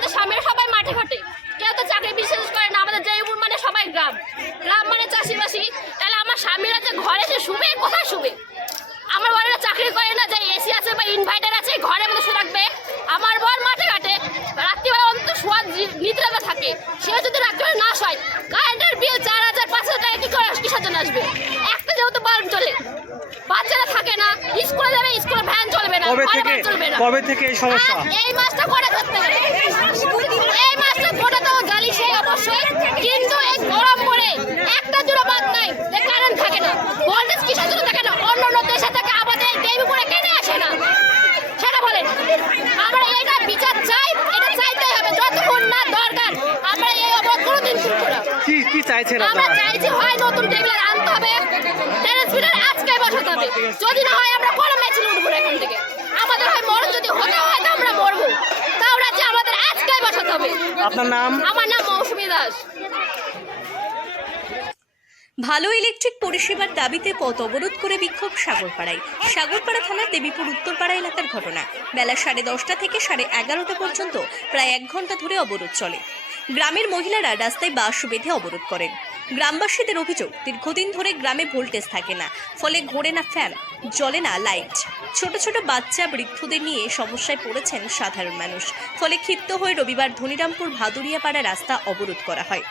আমাদের স্বামীরা সবাই মাঠে ঘাটে, কেউ তো চাকরি বিশ্বাস করে না। আমাদের জয়পুর মানে সবাই গ্রাম, গ্রাম মানে চাষিবাসী। তাহলে আমার স্বামীরা যে ঘরে যে শুবে, কোথায় শুবে? আমার বরেরা চাকরি করে না, যে এসি আছে বা ইনভার্টার আছে ঘরের মধ্যে শুয়ে থাকবে। আমার বর মাঠে ঘাটে, রাত্রিবেলা অন্তত শোয়ার নিদ্রাটা থাকে। সে যদি রাত্রিবেলা না শোয়, কারেন্টের বিল 4000 5000 টাকা কি করে কিসের জন্য আসবে? একটা যেহেতু বাল্ব চলে, বাচ্চারা থাকে না, স্কুলে যাবে, স্কুলে ভ্যান চলবে না, কবে থেকে এই সমস্যা? এই মাসটা করে ধরতে গেলে এই মাসটা করে দেওয়া গালি সেই অবশ্যই, কিন্তু এই গরম পড়ে একটা জোড়া বাদ নাই যে কারেন্ট থাকে না, ভোল্টেজ কিসের জন্য থাকে না? অন্য অন্য দেশে থেকে আমাদের এই দেবীপুরে কেন আসে না সেটা বলেন। আমরা এটা বিচার চাই, এটা চাইতেই হবে যতক্ষণ না দরকার। আমরা এই অবরোধ কোনোদিন করব না। কি চাইছেন আমরা আপনারা? চাইছি হয় নতুন টেবিল আনতে হবে, ট্রান্সমিটার আজকে বসাতে হবে, যদি না হয় আমরা বড় ম্যাচ উঠবো এখান থেকে। আমাদের হয় মরণ যদি হতে হয় তো আমরা মরবো, তাও রাজি আমাদের আজকে বসাতে হবে। আপনার নাম? আমার নাম মৌসুমী দাস। ভালো ইলেকট্রিক পরিষেবার দাবিতে পথ অবরোধ করে বিক্ষোভ সাগরপাড়ায়। সাগরপাড়া থানার দেবীপুর উত্তরপাড়া এলাকার ঘটনা। বেলা 10:30 থেকে 11:30 পর্যন্ত প্রায় 1 ঘন্টা ধরে অবরোধ চলে। গ্রামের মহিলারা রাস্তায় বাঁশ বেঁধে অবরোধ করেন। গ্রামবাসীদের অভিযোগ, দীর্ঘদিন ধরে গ্রামে ভোল্টেজ থাকে না, ফলে ঘোরে না ফ্যান, জ্বলে না লাইট। ছোট ছোট বাচ্চা বৃদ্ধদের নিয়ে সমস্যায় পড়েছেন সাধারণ মানুষ। ফলে ক্ষিপ্ত হয়ে রবিবার ধনিরামপুর ভাদুরিয়াপাড়া রাস্তা অবরোধ করা হয়।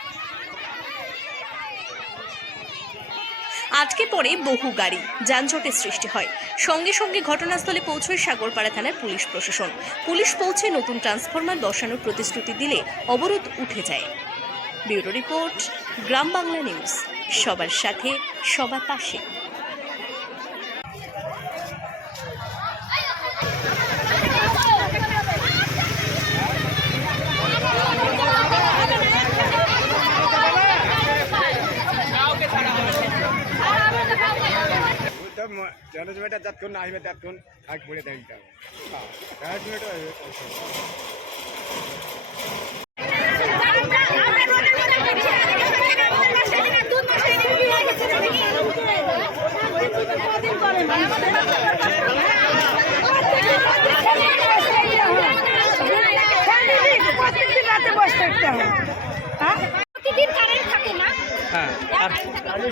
আটকে পড়ে বহু গাড়ি, যানজটের সৃষ্টি হয়। সঙ্গে সঙ্গে ঘটনাস্থলে পৌঁছয় সাগরপাড়া থানার পুলিশ প্রশাসন। পুলিশ পৌঁছে নতুন ট্রান্সফরমার বসানোর প্রতিশ্রুতি দিলে অবরোধ উঠে যায়। ব্যুরো রিপোর্ট, গ্রাম বাংলা নিউজ। সবার সাথে, সবার পাশে। ট্রান্সমিটার যতক্ষণ না আসবে ততক্ষণ আগ পড়ে থাকতে হবে। ট্রান্সমিটার প্রতিদিন কারেন্ট থাকে না,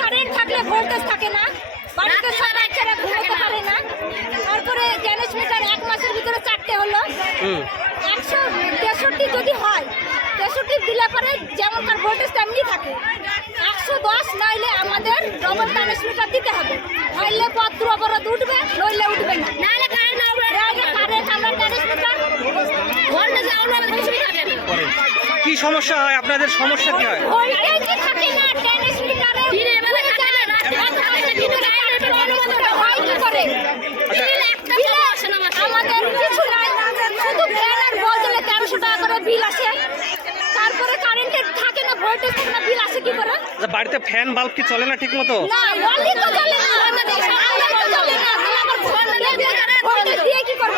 কারেন্ট থাকলে ভোল্টেজ থাকে না, বাড়িতে সব বাচ্চারা ঘুমোতে পারে না। তারপরে গ্যানেশ মিটার 1 মাসের ভিতরে 4টে হলো। 163 যদি হয়, 63 দিলে পরে যেমনকার ভোল্টেজ তেমনি থাকে। 110 নইলে আমাদের ডবল গ্যানেশ মিটার দিতে হবে, নইলে পত্র অবরোধ উঠবে, নইলে উঠবে না। নাহলে কারেন্ট না উঠবে, কারেন্ট আমরা গ্যানেশ মিটার ভোল্টেজ আমরা পৌঁছে থাকে না। কি সমস্যা হয় আপনাদের? সমস্যা কি হয়? ভোল্টেজ থাকে না, গ্যানেশ মিটারে দিনের বেলা থাকে না, রাতে থাকে না, দিনের কারেন্টের অনুমোদন হয় কি করে? আমাদের কিছু নাই, শুধু ফ্যান আর বদলে 1300 টাকা করে বিল আসে। তারপরে কারেন্টের থাকে না, ভোল্টেজ থাকে না, বিল আসে কি করে? বাড়িতে ফ্যান বাল্ব কি চলে না ঠিক মতো? না, ওয়ালি তো চলে না, আমাদের চলে না। আবার ভোল্টেজ দিয়ে কি করব?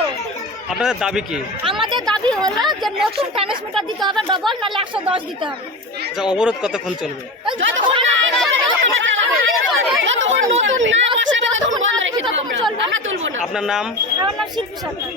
আপনাদের দাবি কি? আমাদের দাবি হলো যে নতুন ট্রান্সমিটার দিতে হবে ডবল, নাহলে 110 দিতে হবে। আচ্ছা, অবরোধ কতক্ষণ চলবে? যতক্ষণ নতুন না বসাবে ততক্ষণ বন্ধ রেখে দেবো আমরা তুলবো না। আপনার নাম? আমার নাম শিল্পী সরকার।